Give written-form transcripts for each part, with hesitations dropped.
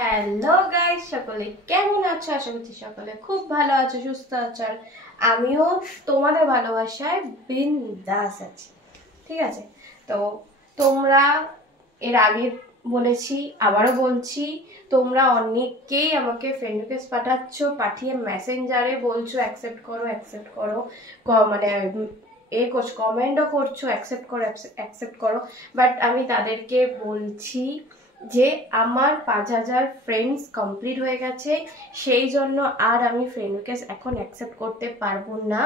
Hello guys, সকলে কেমন আছো? আশা করছি সকলে খুব ভালো আছো, সুস্থ আছো। আর আমিও তোমাদের ভালোবাসায় বিন্দাস আছি। ঠিক আছে, তো তোমরা এর আগে বলেছি, আবারও বলছি, তোমরা অনেকেই আমাকে ফ্রেন্ড রিকোয়েস্ট পাঠাচ্ছ, পাঠিয়ে মেসেঞ্জারে বলছো অ্যাকসেপ্ট করো অ্যাকসেপ্ট করো, মানে কমেন্টও করছো অ্যাকসেপ্ট করো। বাট আমি তাদেরকে বলছি যে আমার 5000 ফ্রেন্ডস কমপ্লিট হয়ে গেছে, সেই জন্য আর আমি ফ্রেন্ড রিকোয়েস্ট এখন অ্যাকসেপ্ট করতে পারবো না।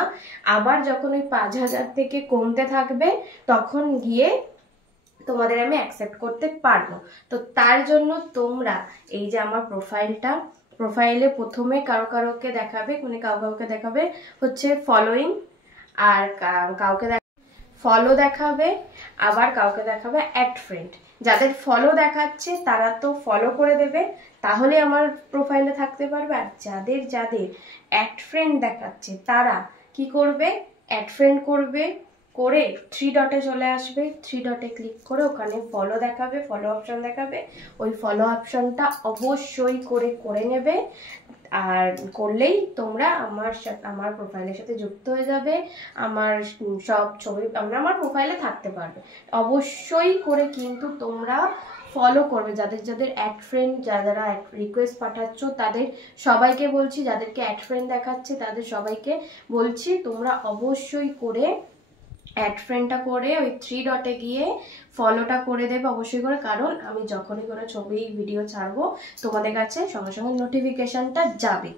আবার যখন ওই 5000 থেকে কমতে থাকবে তখন গিয়ে তোমাদের আমি অ্যাকসেপ্ট করতে পারবো। তো তার জন্য তোমরা এই যে আমার প্রোফাইলে প্রথমে কাউকে দেখাবে হচ্ছে ফলোইং, আর কাউকে ফলো দেখাবে, আবার কাউকে দেখাবে অ্যাড ফ্রেন্ড। যাদের ফলো দেখাচ্ছে তারা তো ফলো করে দেবে, তাহলে আমার প্রোফাইলে থাকতে পারবে। আর যাদের অ্যাড ফ্রেন্ড দেখাচ্ছে তারা কি করবে, অ্যাড ফ্রেন্ড করবে, করে 3 ডটে চলে আসবে, 3 ডটে ক্লিক করে ওখানে ফলো দেখাবে, ফলো অপশন দেখাবে। ওই ফলো অপশনটা অবশ্যই করে নেবে। আর করলেই তোমরা আমার প্রোফাইলের সাথে যুক্ত হয়ে যাবে, আমার সব ছবি আমার প্রোফাইলে থাকতে পারবে। অবশ্যই করে কিন্তু তোমরা ফলো করবে। যাদের অ্যাড ফ্রেন্ড, যারা রিকোয়েস্ট পাঠাচ্ছ তাদের সবাইকে বলছি, যাদেরকে অ্যাড ফ্রেন্ড দেখাচ্ছে তাদের সবাইকে বলছি, তোমরা অবশ্যই করে অ্যাড ফ্রেন্ডটা করে ওই 3 ডটে গিয়ে ফলোটা করে দেবে অবশ্যই করে। কারণ আমি যখনই কোনো ছবি ভিডিও ছাড়বো তোমাদের কাছে সঙ্গে সঙ্গে নোটিফিকেশনটা যাবে।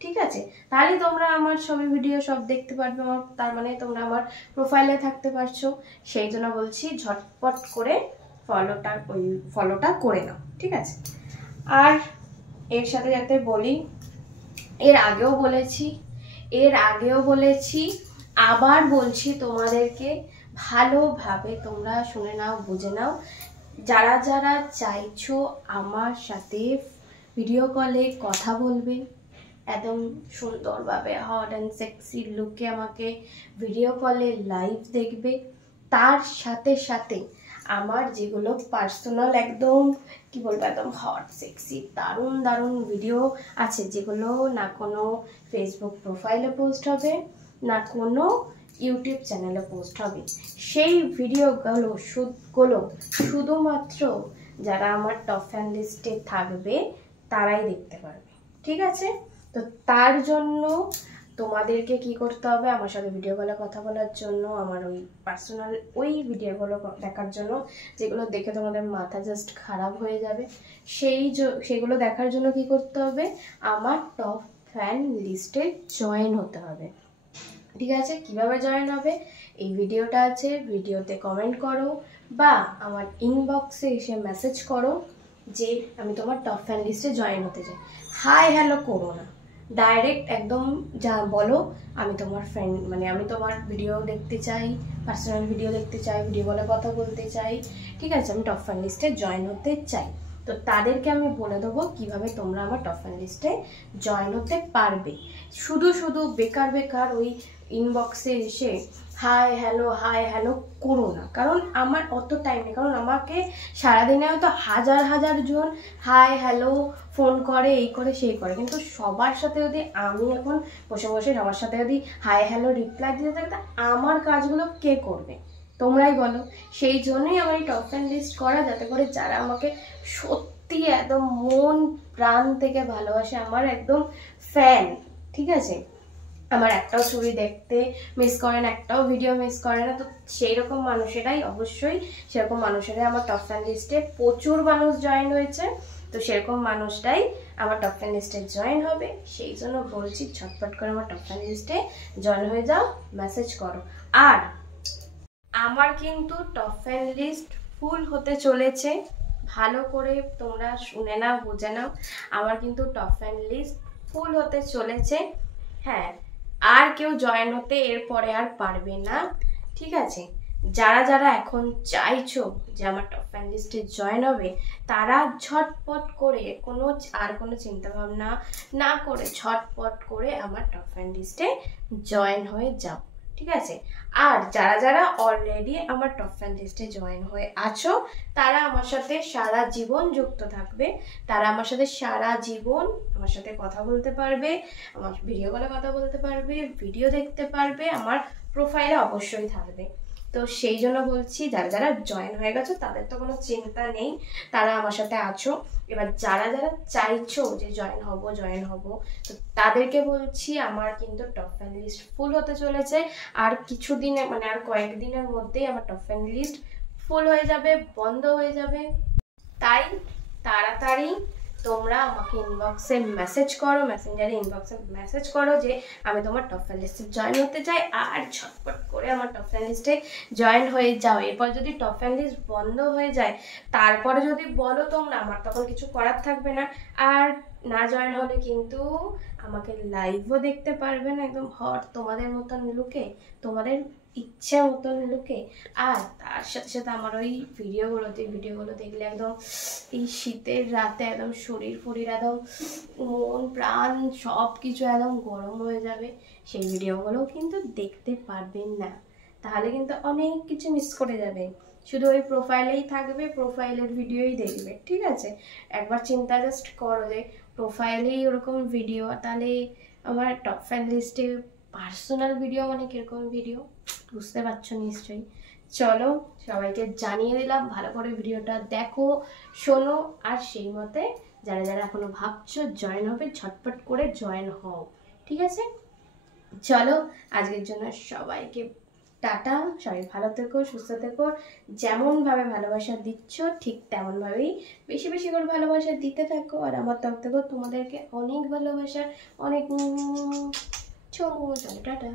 ঠিক আছে, তাহলে তোমরা আমার ছবি ভিডিও সব দেখতে পারবে, তার মানে তোমরা আমার প্রোফাইলে থাকতে পারছো। সেই জন্য বলছি ঝটপট করে ফলোটা করে নাও। ঠিক আছে, আর এর সাথে যাতে বলি, এর আগেও বলেছি আবার বলছি, তোমাদেরকে ভালোভাবে তোমরা শুনে নাও, বুঝে নাও। যারা চাইছো আমার সাথে ভিডিও কলে কথা বলবে, একদম সুন্দরভাবে হট অ্যান্ড সেক্সি লুকে আমাকে ভিডিও কলে লাইভ দেখবে, তার সাথে সাথে আমার যেগুলো পার্সোনাল একদম কি বলবো, একদম হট সেক্সি দারুণ ভিডিও আছে, যেগুলো না কোনো ফেসবুক প্রোফাইলে পোস্ট হবে, না কোনো ইউটিউব চ্যানেলে পোস্ট হবে, সেই ভিডিওগুলো শুধুমাত্র যারা আমার টপ ফ্যান লিস্টে থাকবে তারাই দেখতে পারবে। ঠিক আছে, তো তার জন্য তোমাদেরকে কি করতে হবে, আমার সাথে ভিডিও কলে কথা বলার জন্য, আমার ওই পার্সোনাল ওই ভিডিওগুলো দেখার জন্য, যেগুলো দেখে তোমাদের মাথা জাস্ট খারাপ হয়ে যাবে, সেগুলো দেখার জন্য কি করতে হবে, আমার টপ ফ্যান লিস্টে জয়েন হতে হবে। ঠিক আছে, কিভাবে জয়েন হবে, এই ভিডিওটা আছে, ভিডিওতে কমেন্ট করো বা আমার ইনবক্সে এসে মেসেজ করো যে আমি তোমার টপ ফ্যান লিস্টে জয়েন হতে চাই। হাই হ্যালো করো না, ডাইরেক্ট একদম যা বলো, আমি তোমার ফ্রেন্ড, মানে আমি তোমার ভিডিও দেখতে চাই, পার্সোনাল ভিডিও দেখতে চাই, ভিডিও বলে কথা বলতে চাই। ঠিক আছে, আমি টপ ফ্যান লিস্টে জয়েন হতে চাই। তো তাদেরকে আমি বলে দেবো কিভাবে তোমরা আমার টপ ফ্যান লিস্টে জয়েন হতে পারবে। শুধু বেকার ওই ইনবক্সে এসে হাই হ্যালো করো না, কারণ আমার অত টাইম নেই। কারণ আমাকে সারাদিনে হয়তো হাজার জন হাই হ্যালো ফোন করে, এই করে সেই করে, কিন্তু সবার সাথে যদি আমি এখন বসে সবার সাথে যদি হাই হ্যালো রিপ্লাই দিতে থাকি, আমার কাজগুলো কে করবে? তোমরাই বলো। সেই জন্যই আমার এই টপ ফ্যান লিস্ট করা, যাতে করে যারা আমাকে সত্যি একদম মন প্রাণ থেকে ভালোবাসে, আমার একদম ফ্যান, ঠিক আছে, আমার একটাও ছবি দেখতে মিস করে না, একটাও ভিডিও মিস করে না, তো সেরকম মানুষেরাই আমার টপ ফ্যান লিস্টে প্রচুর মানুষ জয়েন হয়েছে, তো সেরকম মানুষটাই আমার টপ ফ্যান লিস্টে জয়েন হবে। সেই জন্য বলছি ঝটপট করে আমার টপ ফ্যান লিস্টে জয়েন হয়ে যাও, মেসেজ করো। আর আমার কিন্তু টপ ফ্যান লিস্ট ফুল হতে চলেছে, ভালো করে তোমরা শুনে নাও, বুঝে নাও, আমার কিন্তু টপ ফ্যান লিস্ট ফুল হতে চলেছে। হ্যাঁ, আর কেউ জয়েন হতে এরপরে আর পারবে না। ঠিক আছে, যারা এখন চাইছো যে আমার টপ ফ্যান লিস্টে জয়েন হবে, তারা ঝটপট করে কোনো চিন্তা ভাবনা না করে ঝটপট করে আমার টপ ফ্যান লিস্টে জয়েন হয়ে যাও। ঠিক আছে। আর যারা যারা অলরেডি আমার টপ ফ্যান লিস্টে জয়েন হয়ে আছো তারা আমার সাথে সারা জীবন যুক্ত থাকবে, তারা আমার সাথে সারা জীবন আমার সাথে কথা বলতে পারবে, আমার ভিডিও কলে কথা বলতে পারবে, ভিডিও দেখতে পারবে, আমার প্রোফাইলে অবশ্যই থাকবে। তো সেই জন্য বলছি যারা যারা জয়েন হয়ে গেছো তাদের তো কোনো চিন্তা নেই, তারা আমার সাথে আছো। এবার যারা যারা চাইছো যে জয়েন হব তো তাদেরকে বলছি আমার কিন্তু টপ ফ্যান লিস্ট ফুল হতে চলেছে। আর কিছুদিনে মানে আর কয়েকদিনের মধ্যেই আমার টপ ফ্যান লিস্ট ফুল হয়ে যাবে, বন্ধ হয়ে যাবে। তাই তাড়াতাড়ি তোমরা আমাকে ইনবক্সে মেসেজ করো, মেসেঞ্জারে ইনবক্সে মেসেজ করো যে আমি তোমার টপ ফ্যান লিস্টে জয়েন হতে চাই, আর ঝটপট করে আমার টপ ফ্যান লিস্টে জয়েন হয়ে যাও। এরপর যদি টপ ফ্যান লিস্ট বন্ধ হয়ে যায় তারপরে যদি বলো তোমরা, আমার তখন কিছু করার থাকবে না। আর না জয়েন হলে কিন্তু আমাকে লাইভও দেখতে পারবে না একদম হট তোমাদের মতন লুকে, তোমাদের ইচ্ছে মতন লুকে। আর তার সাথে সাথে আমার ওই ভিডিওগুলো দেখলে একদম এই শীতের রাতে একদম শরীর ফরীর একদম মন প্রাণ সব কিছু একদম গরম হয়ে যাবে, সেই ভিডিওগুলোও কিন্তু দেখতে পারবেন না। তাহলে কিন্তু অনেক কিছু মিস করে যাবে, শুধু ওই প্রোফাইলেই থাকবে, প্রোফাইলের ভিডিওই দেখবে। ঠিক আছে, একবার চিন্তা জাস্ট করো যে প্রোফাইলেই ওরকম ভিডিও, তাহলে আমার টপ ফ্যান লিস্টে পার্সোনাল ভিডিও মানে কিরকম ভিডিও বুঝতে পারছো নিশ্চয়ই। চলো সবাইকে জানিয়ে দিলাম, ভালো করে ভিডিওটা দেখো, শোনো, আর সেই মতে যারা যারা এখনো ভাবছো জয়েন হবে ঝটপট করে জয়েন হও। ঠিক আছে, চলো আজকের জন্য সবাইকে টাটা, সবাই ভালো থেকো, সুস্থ থেকো, যেমনভাবে ভালোবাসা দিচ্ছ ঠিক তেমনভাবেই বেশি বেশি করে ভালোবাসা দিতে থাকো। আর আমার তরফ থেকেও তোমাদেরকে অনেক ভালোবাসা, অনেক চলো টাটা।